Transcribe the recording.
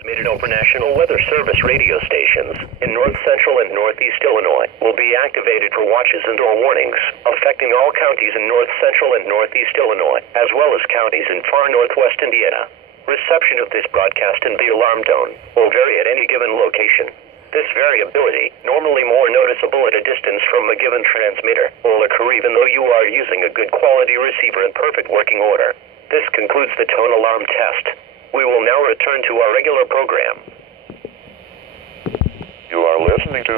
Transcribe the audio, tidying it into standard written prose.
Over National Weather Service radio stations in north central and northeast Illinois will be activated for watches and or warnings affecting all counties in north central and northeast Illinois, as well as counties in far northwest Indiana. Reception of this broadcast and the alarm tone will vary at any given location. This variability, normally more noticeable at a distance from a given transmitter, will occur even though you are using a good quality receiver in perfect working order. This concludes the tone alarm test. We will now return to our regular program. You are listening to